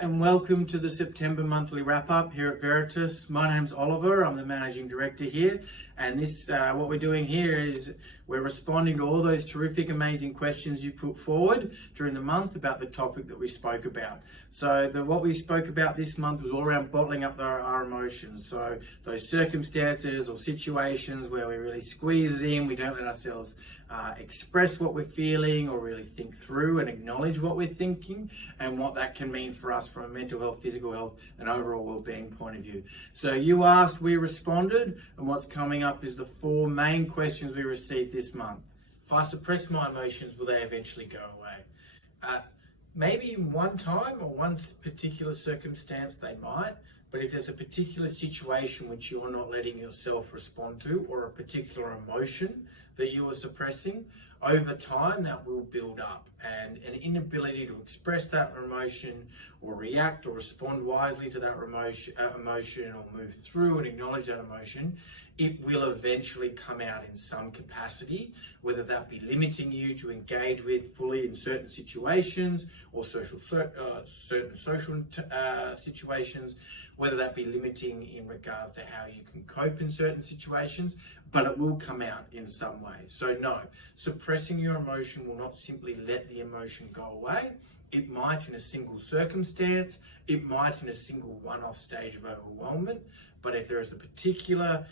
and welcome to the September monthly wrap-up here at Veritas. My name's Oliver, I'm the Managing Director here, and what we're doing here is we're responding to all those terrific, amazing questions you put forward during the month about the topic that we spoke about. So what we spoke about this month was all around bottling up our emotions. So those circumstances or situations where we really squeeze it in, we don't let ourselves express what we're feeling or really think through and acknowledge what we're thinking and what that can mean for us from a mental health, physical health and overall well-being point of view. So you asked, we responded, and what's coming up is the 4 main questions we received this month. If I suppress my emotions, will they eventually go away? Maybe in one time or one particular circumstance they might, but if there's a particular situation which you're not letting yourself respond to, or a particular emotion that you are suppressing, over time that will build up, and an inability to express that emotion or react or respond wisely to that emotion or move through and acknowledge that emotion, it will eventually come out in some capacity, whether that be limiting you to engage with fully in certain situations or certain social situations, whether that be limiting in regards to how you can cope in certain situations, but it will come out in some way. So no, suppressing your emotion will not simply let the emotion go away. It might in a single circumstance, it might in a single one-off stage of overwhelmment, but if there is a particular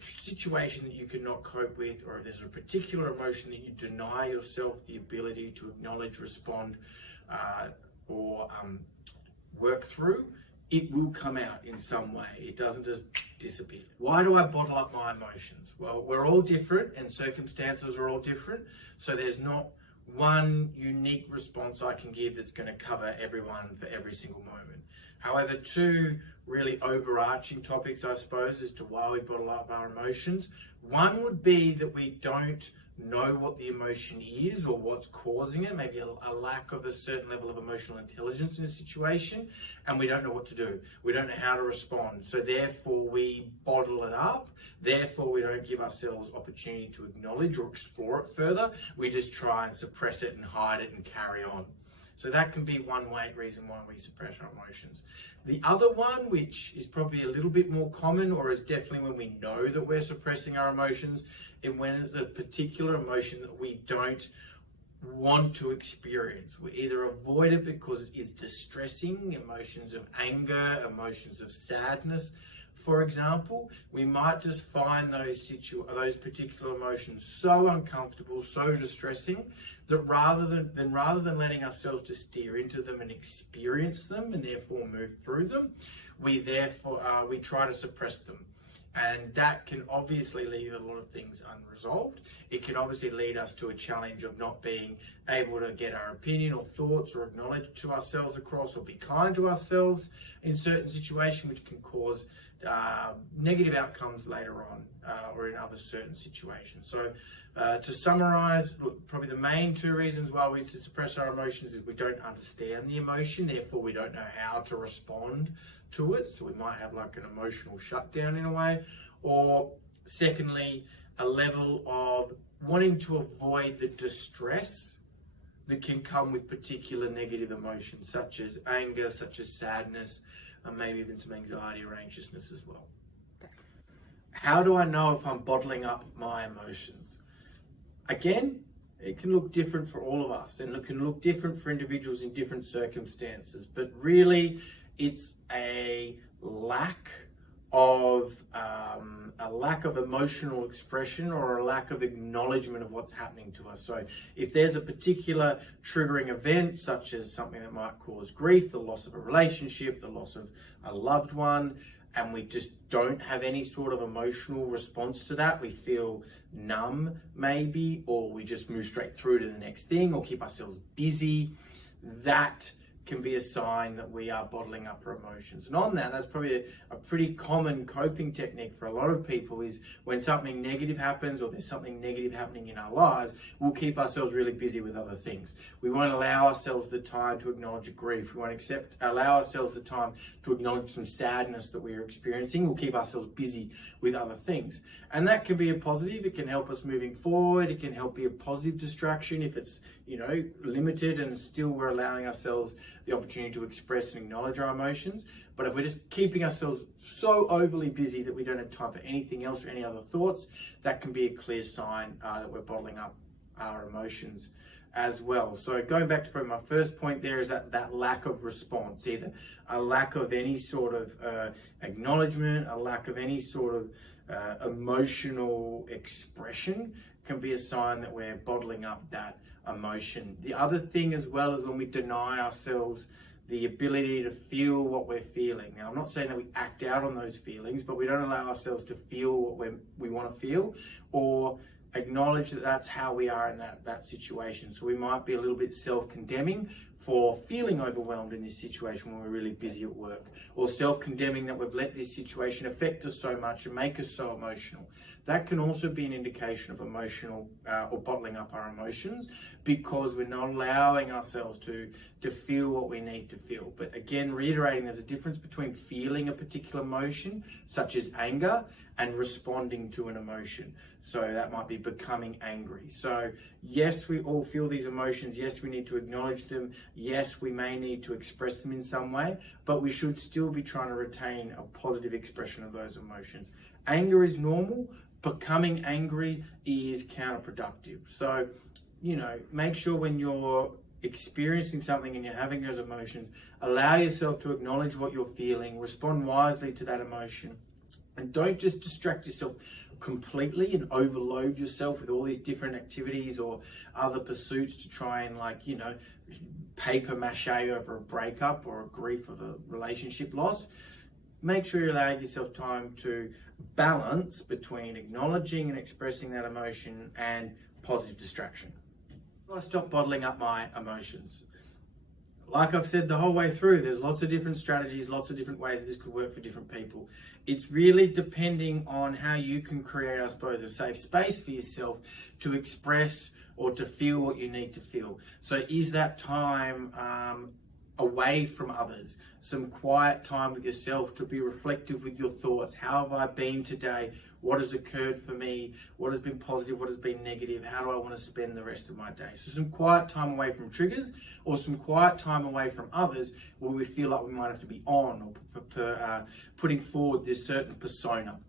situation that you cannot cope with, or if there's a particular emotion that you deny yourself the ability to acknowledge, respond, or work through, it will come out in some way. It doesn't just disappear. Why do I bottle up my emotions? Well, we're all different and circumstances are all different. So there's not one unique response I can give that's going to cover everyone for every single moment. However, 2 really overarching topics, I suppose, as to why we bottle up our emotions. One would be that we don't know what the emotion is or what's causing it, maybe a lack of a certain level of emotional intelligence in a situation, and we don't know what to do. We don't know how to respond. So therefore we bottle it up. Therefore we don't give ourselves opportunity to acknowledge or explore it further. We just try and suppress it and hide it and carry on. So that can be one reason why we suppress our emotions. The other one, which is probably a little bit more common, or is definitely when we know that we're suppressing our emotions, and when it's a particular emotion that we don't want to experience. We either avoid it because it is distressing, emotions of anger, emotions of sadness, for example. We might just find those particular emotions so uncomfortable, so distressing, that rather than letting ourselves just steer into them and experience them and therefore move through them, we try to suppress them. And that can obviously leave a lot of things unresolved. It can obviously lead us to a challenge of not being able to get our opinion or thoughts or acknowledge to ourselves across or be kind to ourselves in certain situations, which can cause negative outcomes later on or in other certain situations. So to summarize, look, probably the main 2 reasons why we suppress our emotions is we don't understand the emotion, therefore we don't know how to respond to it. So we might have like an emotional shutdown in a way. Or secondly, a level of wanting to avoid the distress that can come with particular negative emotions, such as anger, such as sadness, and maybe even some anxiety or anxiousness as well. How do I know if I'm bottling up my emotions? Again, it can look different for all of us, and it can look different for individuals in different circumstances, but really it's a lack of emotional expression or a lack of acknowledgement of what's happening to us. So if there's a particular triggering event, such as something that might cause grief, the loss of a relationship, the loss of a loved one, and we just don't have any sort of emotional response to that, we feel numb maybe, or we just move straight through to the next thing or keep ourselves busy, that can be a sign that we are bottling up our emotions. And on that's probably a pretty common coping technique for a lot of people, is when something negative happens or there's something negative happening in our lives, we'll keep ourselves really busy with other things. We won't allow ourselves the time to acknowledge a grief. We won't allow ourselves the time to acknowledge some sadness that we are experiencing. We'll keep ourselves busy with other things. And that can be a positive. It can help us moving forward. It can help be a positive distraction if it's limited, and still we're allowing ourselves the opportunity to express and acknowledge our emotions. But if we're just keeping ourselves so overly busy that we don't have time for anything else or any other thoughts, that can be a clear sign that we're bottling up our emotions as well. So going back to probably my first point there is that lack of response, either a lack of any sort of acknowledgement, a lack of any sort of emotional expression can be a sign that we're bottling up that emotion. The other thing as well is when we deny ourselves the ability to feel what we're feeling. Now, I'm not saying that we act out on those feelings, but we don't allow ourselves to feel what we want to feel, or acknowledge that that's how we are in that situation. So we might be a little bit self-condemning for feeling overwhelmed in this situation when we're really busy at work, or self-condemning that we've let this situation affect us so much and make us so emotional. That can also be an indication of emotional or bottling up our emotions, because we're not allowing ourselves to feel what we need to feel. But again, reiterating, there's a difference between feeling a particular emotion, such as anger, and responding to an emotion. So that might be becoming angry. So yes, we all feel these emotions. Yes, we need to acknowledge them. Yes, we may need to express them in some way, but we should still be trying to retain a positive expression of those emotions. Anger is normal. Becoming angry is counterproductive. So, make sure when you're experiencing something and you're having those emotions, allow yourself to acknowledge what you're feeling, respond wisely to that emotion, and don't just distract yourself completely and overload yourself with all these different activities or other pursuits to try and paper mache over a breakup or a grief of a relationship loss. Make sure you allow yourself time to balance between acknowledging and expressing that emotion and positive distraction. I stop bottling up my emotions. Like I've said the whole way through, there's lots of different strategies, lots of different ways that this could work for different people. It's really depending on how you can create, I suppose, a safe space for yourself to express or to feel what you need to feel. So is that time away from others, some quiet time with yourself to be reflective with your thoughts? How have I been today? What has occurred for me? What has been positive? What has been negative? How do I want to spend the rest of my day? So some quiet time away from triggers, or some quiet time away from others where we feel like we might have to be on or putting forward this certain persona.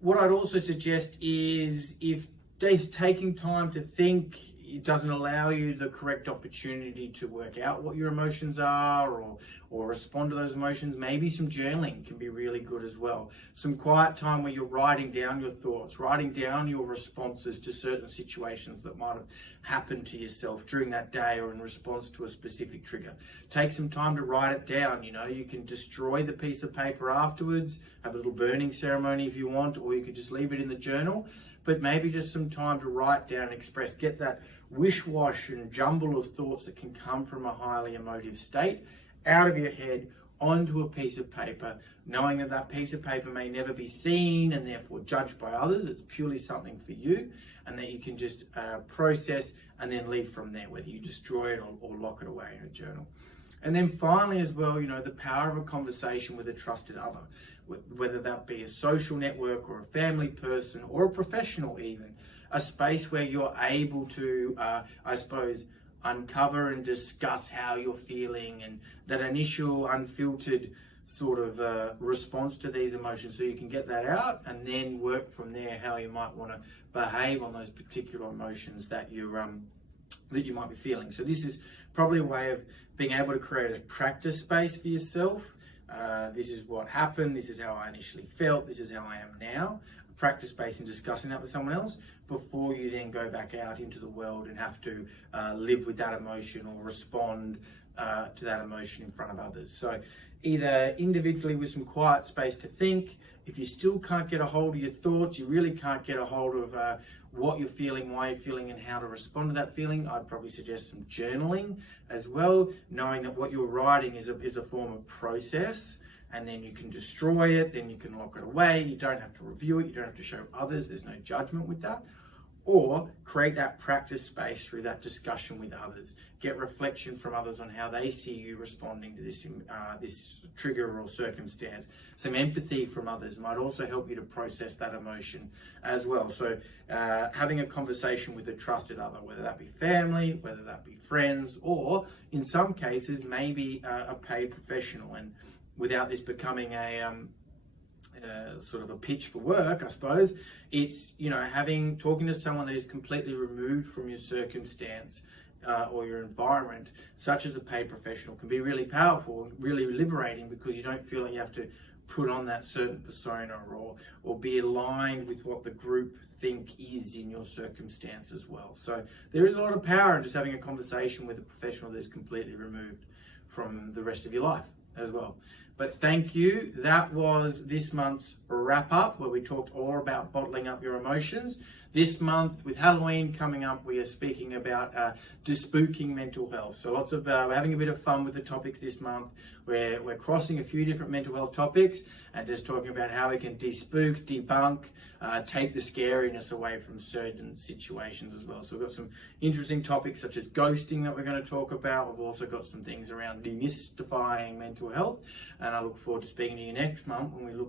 What I'd also suggest is, if taking time to think, it doesn't allow you the correct opportunity to work out what your emotions are or respond to those emotions, maybe some journaling can be really good as well. Some quiet time where you're writing down your thoughts, writing down your responses to certain situations that might have happened to yourself during that day or in response to a specific trigger. Take some time to write it down. You can destroy the piece of paper afterwards, have a little burning ceremony if you want, or you could just leave it in the journal. But maybe just some time to write down and express, get that wish-wash and jumble of thoughts that can come from a highly emotive state out of your head onto a piece of paper, knowing that that piece of paper may never be seen and therefore judged by others. It's purely something for you, and that you can just process and then leave from there, whether you destroy it or lock it away in a journal. And then finally as well, the power of a conversation with a trusted other, whether that be a social network or a family person or a professional even, a space where you're able to, uncover and discuss how you're feeling, and that initial unfiltered sort of response to these emotions, so you can get that out and then work from there how you might want to behave on those particular emotions that you might be feeling. So this is probably a way of being able to create a practice space for yourself. This is what happened, this is how I initially felt, this is how I am now. A practice space in discussing that with someone else before you then go back out into the world and have to live with that emotion or respond to that emotion in front of others. So either individually with some quiet space to think. If you still can't get a hold of your thoughts, you really can't get a hold of what you're feeling, why you're feeling, and how to respond to that feeling, I'd probably suggest some journaling as well, knowing that what you're writing is a form of process, and then you can destroy it, then you can lock it away. You don't have to review it, you don't have to show others, there's no judgment with that. or create that practice space through that discussion with others. Get reflection from others on how they see you responding to this trigger or circumstance. Some empathy from others might also help you to process that emotion as well. So having a conversation with a trusted other, whether that be family, whether that be friends, or in some cases maybe a paid professional. And without this becoming a sort of a pitch for work, I suppose, it's, talking to someone that is completely removed from your circumstance or your environment, such as a paid professional, can be really powerful, really liberating, because you don't feel like you have to put on that certain persona or be aligned with what the group think is in your circumstance as well. So there is a lot of power in just having a conversation with a professional that's completely removed from the rest of your life as well. But thank you. That was this month's wrap up, where we talked all about bottling up your emotions. This month, with Halloween coming up, we are speaking about despooking mental health. So we're having a bit of fun with the topics this month. We're crossing a few different mental health topics and just talking about how we can despook, debunk, take the scariness away from certain situations as well. So we've got some interesting topics such as ghosting that we're going to talk about. We've also got some things around demystifying mental health. And I look forward to speaking to you next month when we look